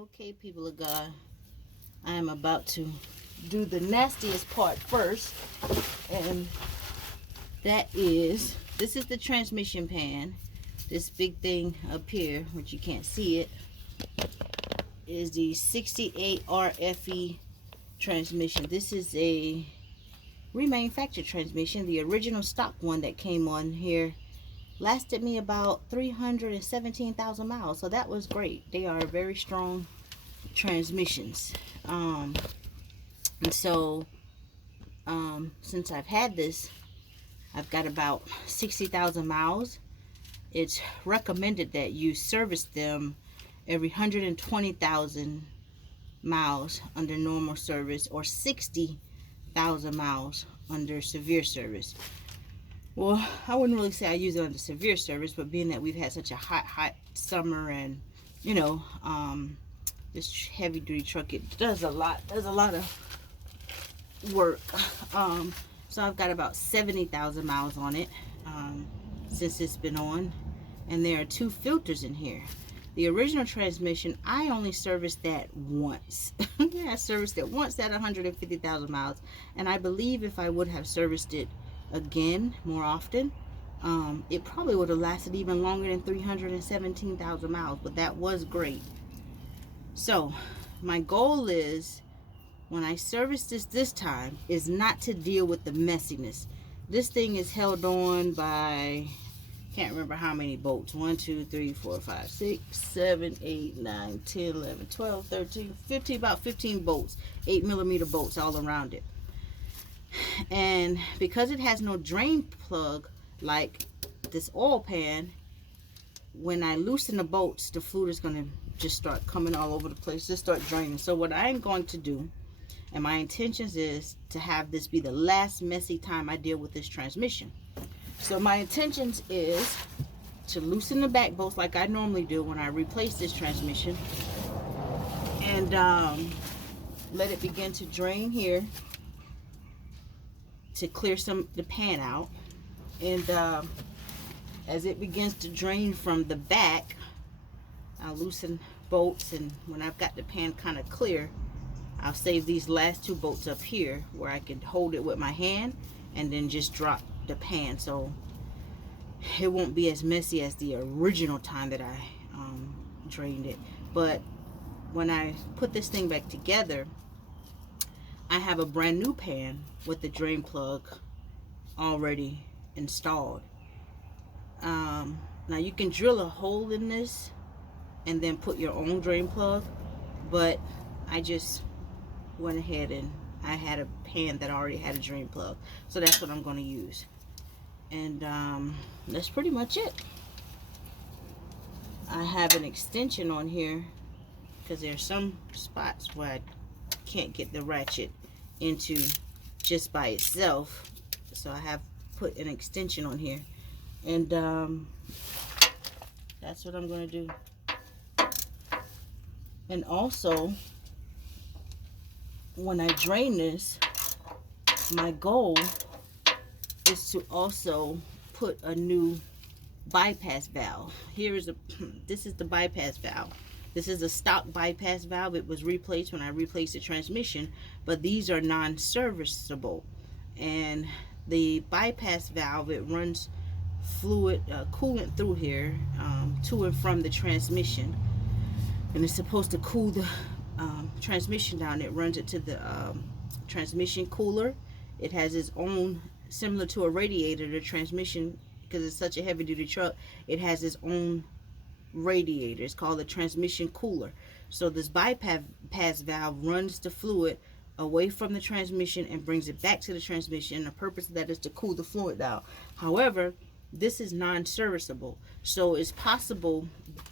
Okay, people of God, I am about to do the nastiest part first, and this is the transmission pan. This big thing up here, which you can't see it, is the 68 RFE transmission. This is a remanufactured transmission. The original stock one that came on here lasted me about 317,000 miles, so that was great. They are very strong transmissions. And so since I've had this, I've got about 60,000 miles. It's recommended that you service them every 120,000 miles under normal service, or 60,000 miles under severe service. Well, I wouldn't really say I use it under severe service, but being that we've had such a hot summer, and this heavy duty truck, it does a lot. There's a lot of work. So I've got about 70,000 miles on it since it's been on, and there are two filters in here. The original transmission, I only serviced that once. Yeah, I serviced it once at 150,000 miles, and I believe if I would have serviced it again more often, it probably would have lasted even longer than 317,000 miles, but that was great. So my goal is, when I service this time, is not to deal with the messiness. This thing is held on by, can't remember how many bolts. 1, 2, 3, 4, 5, 6, 7, 8, 9, 10, 11, 12, 13, 15, about 15 bolts, 8mm bolts all around it. And because it has no drain plug like this oil pan, when I loosen the bolts, the fluid is going to just start coming all over the place, just start draining. So what I'm going to do, and my intentions, is to have this be the last messy time I deal with this transmission. So my intentions is to loosen the back bolts like I normally do when I replace this transmission, and let it begin to drain here to clear the pan out. And as it begins to drain from the back, I'll loosen bolts, and when I've got the pan kind of clear, I'll save these last two bolts up here where I can hold it with my hand and then just drop the pan, so it won't be as messy as the original time that I drained it. But when I put this thing back together, I have a brand new pan with the drain plug already installed. Now you can drill a hole in this and then put your own drain plug, but I just went ahead and I had a pan that already had a drain plug, so that's what I'm going to use. And that's pretty much it. I have an extension on here because there's some spots where I can't get the ratchet into just by itself, so I have put an extension on here, and that's what I'm going to do. And also, when I drain this, my goal is to also put a new bypass valve. This is the bypass valve. This is a stock bypass valve. It was replaced when I replaced the transmission, but these are non-serviceable. And the bypass valve, it runs fluid, coolant through here to and from the transmission, and it's supposed to cool the transmission down. It runs it to the transmission cooler. It has its own, similar to a radiator, the transmission, because it's such a heavy duty truck, it has its own radiator. It's called the transmission cooler. So this bypass valve runs the fluid away from the transmission and brings it back to the transmission. The purpose of that is to cool the fluid down. However, this is non-serviceable, so it's possible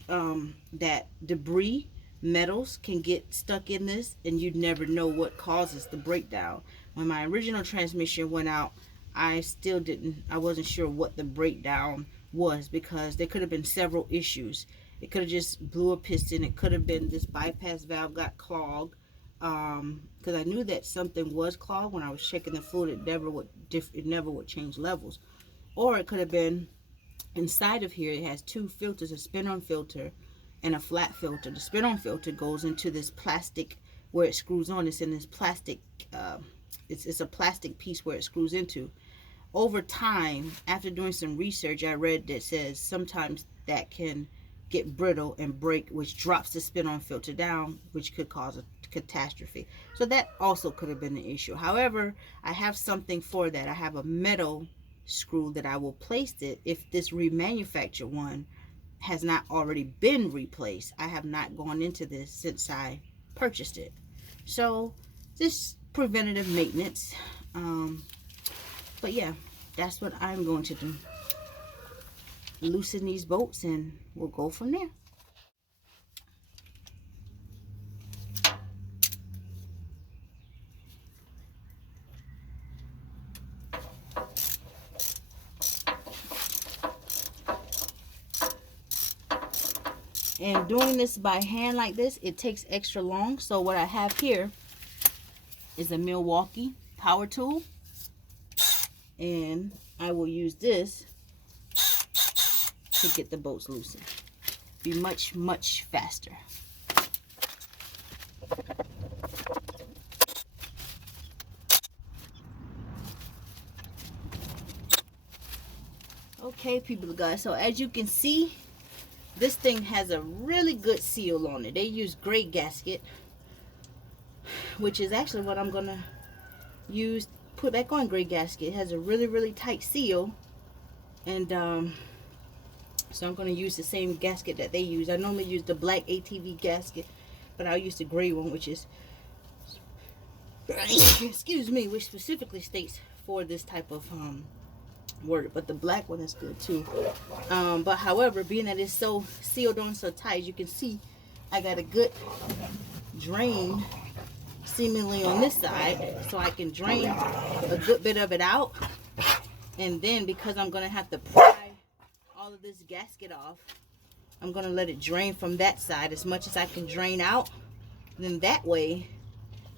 that debris, metals, can get stuck in this, and you'd never know what causes the breakdown. When my original transmission went out, I wasn't sure what the breakdown was, because there could have been several issues. It could have just blew a piston. It could have been this bypass valve got clogged, because I knew that something was clogged when I was checking the fluid. It never would change levels. Or it could have been inside of here. It has two filters, a spin-on filter and a flat filter. The spin-on filter goes into this plastic where it screws on. It's in this plastic, it's a plastic piece where it screws into. Over time, after doing some research, I read that says sometimes that can get brittle and break, which drops the spin-on filter down, which could cause a catastrophe. So that also could have been an issue. However, I have something for that. I have a metal screw that I will place it if this remanufactured one has not already been replaced. I have not gone into this since I purchased it. So this preventative maintenance. But yeah, that's what I'm going to do. Loosen these bolts and we'll go from there. And doing this by hand like this, it takes extra long. So what I have here is a Milwaukee power tool. And I will use this to get the bolts loosened. Be much, much faster. Okay, people, guys. So as you can see, this thing has a really good seal on it. They use gray gasket, which is actually what I'm gonna use. Put back on gray gasket. It has a really, really tight seal, and so I'm gonna use the same gasket that they use. I normally use the black ATV gasket, but I'll use the gray one, which is excuse me, which specifically states for this type of work. But the black one is good too. But however, being that it's so sealed on so tight, you can see I got a good drain seemingly on this side, so I can drain a good bit of it out. And then because I'm gonna have to pry all of this gasket off, I'm gonna let it drain from that side as much as I can drain out. And then that way,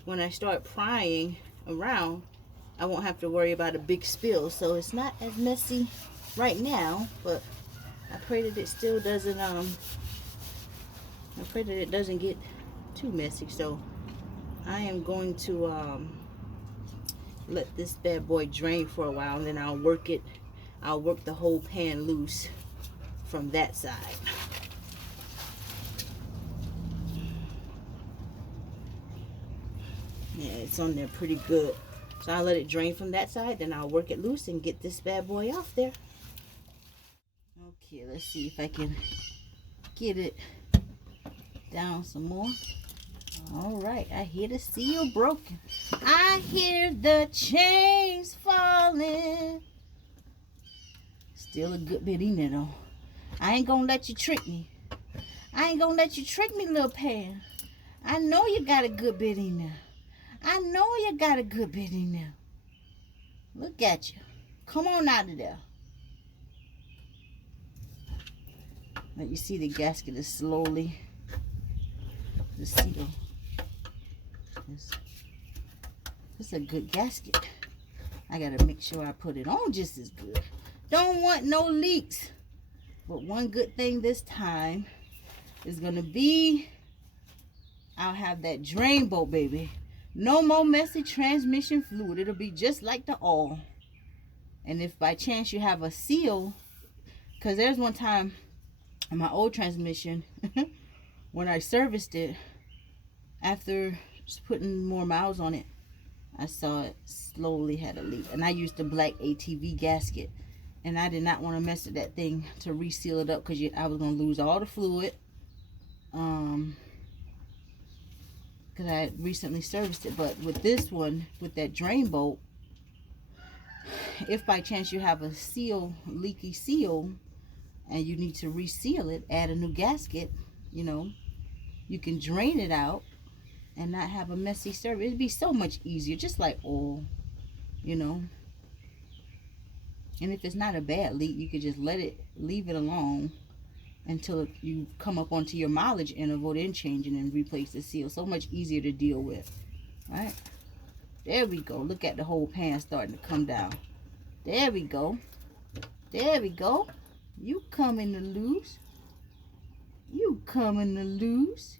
when I start prying around, I won't have to worry about a big spill. So it's not as messy right now, but I pray that it still doesn't I pray that it doesn't get too messy. So I am going to let this bad boy drain for a while, and then I'll work the whole pan loose from that side. Yeah, it's on there pretty good. So I'll let it drain from that side, then I'll work it loose and get this bad boy off there. Okay, let's see if I can get it down some more. All right, I hear the seal broken. I hear the chains falling. Still a good bit in there though. I ain't gonna let you trick me. I ain't gonna let you trick me, little pan. I know you got a good bit in there. I know you got a good bit in there. Look at you. Come on out of there. Now you see the gasket is slowly, the seal. It's a good gasket. I gotta make sure I put it on just as good. Don't want no leaks. But one good thing this time is gonna be, I'll have that drain bolt, baby. No more messy transmission fluid. It'll be just like the oil. And if by chance you have a seal, because there's one time in my old transmission, when I serviced it, after just putting more miles on it, I saw it slowly had a leak. And I used the black ATV gasket. And I did not want to mess with that thing to reseal it up, because I was going to lose all the fluid. Because I had recently serviced it. But with this one, with that drain bolt, if by chance you have a seal, leaky seal, and you need to reseal it, add a new gasket, you know, you can drain it out and not have a messy service. It'd be so much easier, just like oil, you know. And if it's not a bad leak, you could just leave it alone until you come up onto your mileage interval, then change it and replace the seal. So much easier to deal with, right? There we go. Look at the whole pan starting to come down. There we go. There we go. You coming to loose. You coming to loose.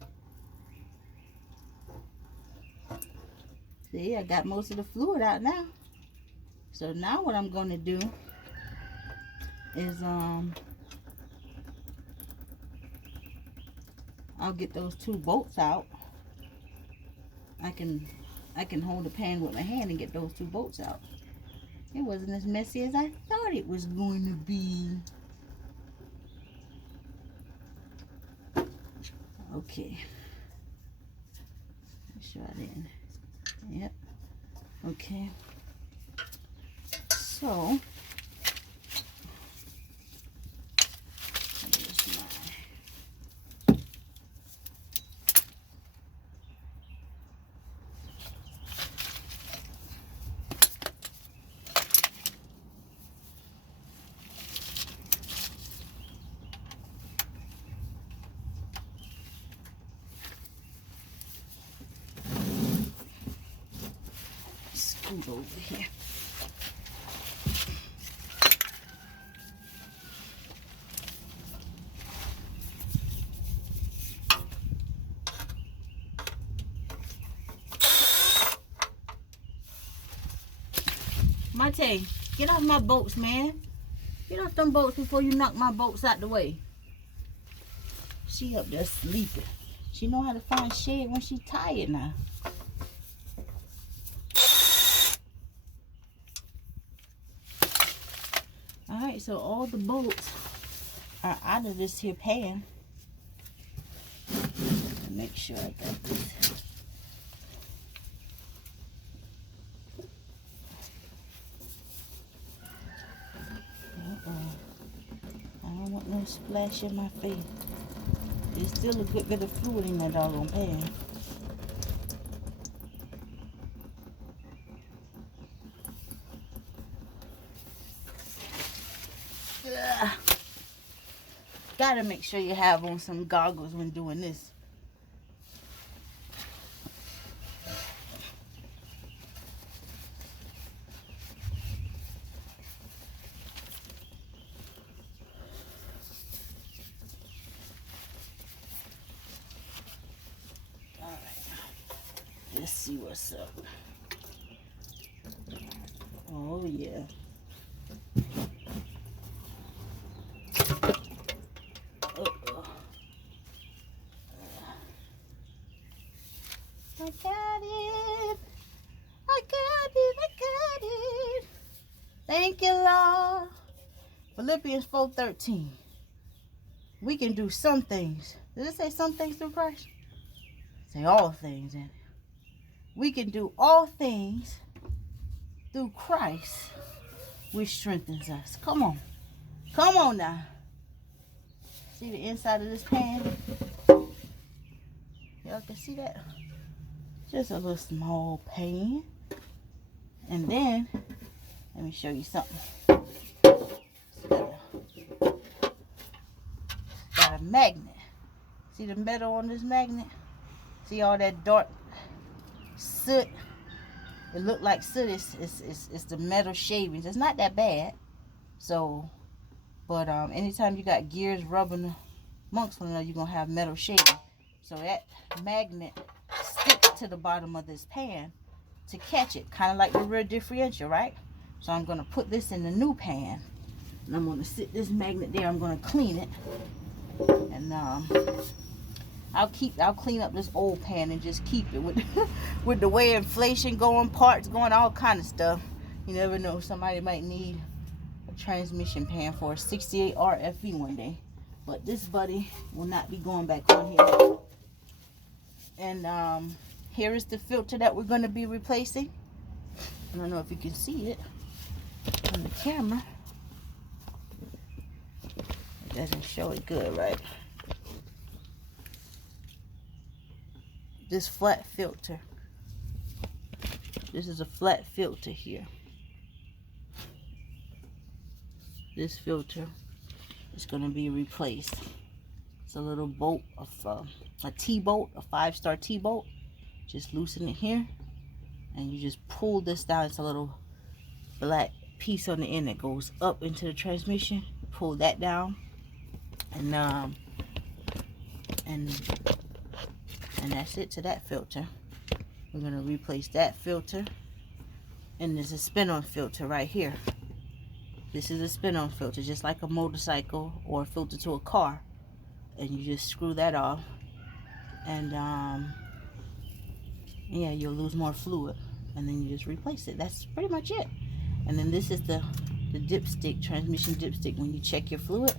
See, I got most of the fluid out now. So now what I'm going to do is I'll get those 2 bolts out. I can hold the pan with my hand and get those 2 bolts out. It wasn't as messy as I thought it was going to be. Okay. Make sure I didn't. Yep. Okay. So, here's my scoot over here. Mate, get off my bolts, man. Get off them bolts before you knock my bolts out the way. She up there sleeping. She know how to find shade when she tired now. Alright, so all the bolts are out of this here pan. Make sure I got this. I don't want no splash in my face. There's still a good bit of fluid in that doggone pan. Ugh. Gotta make sure you have on some goggles when doing this. Let's see what's up. Oh yeah. I got it. I got it. I got it. Thank you, Lord. Philippians 4:13. We can do some things. Did it say some things through Christ? Say all things in it. We can do all things through Christ, which strengthens us. Come on. Come on now. See the inside of this pan? Y'all can see that? Just a little small pan. And then, let me show you something. Got a magnet. See the metal on this magnet? See all that dark soot? It looked like soot. It's the metal shavings. It's not that bad. So, but anytime you got gears rubbing amongst one another, you're gonna have metal shaving. So that magnet sticks to the bottom of this pan to catch it, kind of like the rear differential, right? So I'm gonna put this in the new pan, and I'm gonna sit this magnet there. I'm gonna clean it, and I'll clean up this old pan and just keep it with with the way inflation going, parts going, all kind of stuff. You never know, somebody might need a transmission pan for a 68 RFE one day. But this buddy will not be going back on here. And here is the filter that we're going to be replacing. I don't know if you can see it on the camera. It doesn't show it good, right? This flat filter. This is a flat filter here. This filter is going to be replaced. It's a little bolt of a T-bolt, a 5-star T-bolt. Just loosen it here, and you just pull this down. It's a little black piece on the end that goes up into the transmission. Pull that down, and And that's it to that filter. We're going to replace that filter. And there's a spin-on filter right here. This is a spin-on filter, just like a motorcycle or a filter to a car. And you just screw that off. And yeah, you'll lose more fluid. And then you just replace it. That's pretty much it. And then this is the dipstick, transmission dipstick. When you check your fluid,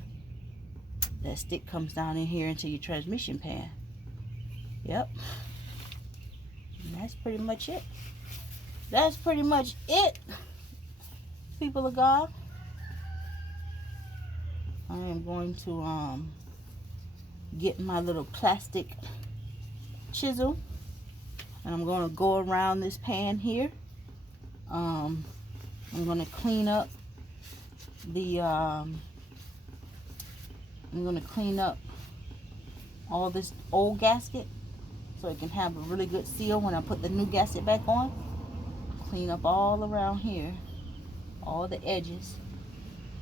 that stick comes down in here into your transmission pan. Yep. And that's pretty much it. That's pretty much it, people of God. I am going to get my little plastic chisel, and I'm going to go around this pan here. I'm going to clean up the I'm going to clean up all this old gasket so it can have a really good seal when I put the new gasket back on. Clean up all around here, all the edges,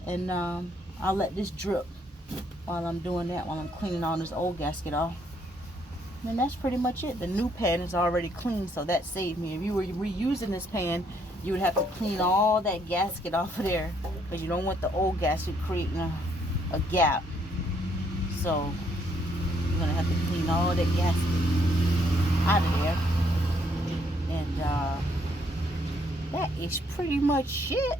and I'll let this drip while I'm doing that, while I'm cleaning all this old gasket off. And that's pretty much it. The new pan is already clean, so that saved me. If you were reusing this pan, you would have to clean all that gasket off of there, because you don't want the old gasket creating a gap. So you're gonna have to clean all that gasket out of there. And that is pretty much it.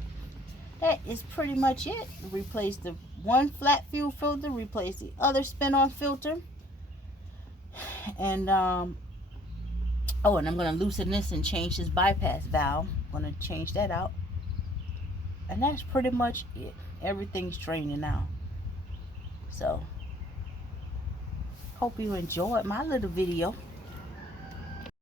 That is pretty much it. Replace the one flat fuel filter, replace the other spin-on filter. And oh, and I'm going to loosen this and change this bypass valve. I'm going to change that out. And that's pretty much it. Everything's draining now. So, hope you enjoyed my little video.